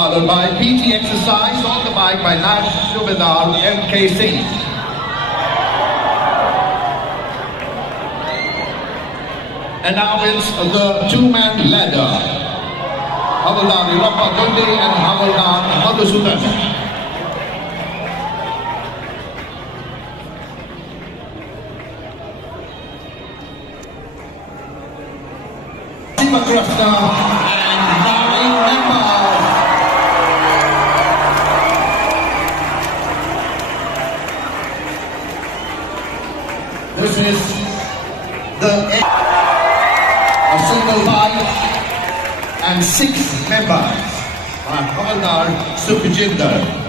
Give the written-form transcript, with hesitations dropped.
followed by PT exercise on the bike by Naj Subedar MK Singh. And now it's the two-man ladder. Havaldar Irappa Gunde and Havaldar Madhusudan. Krishna and Nari Nepal. This is the a single bike and 6 members by Havaldar Sukhjinder.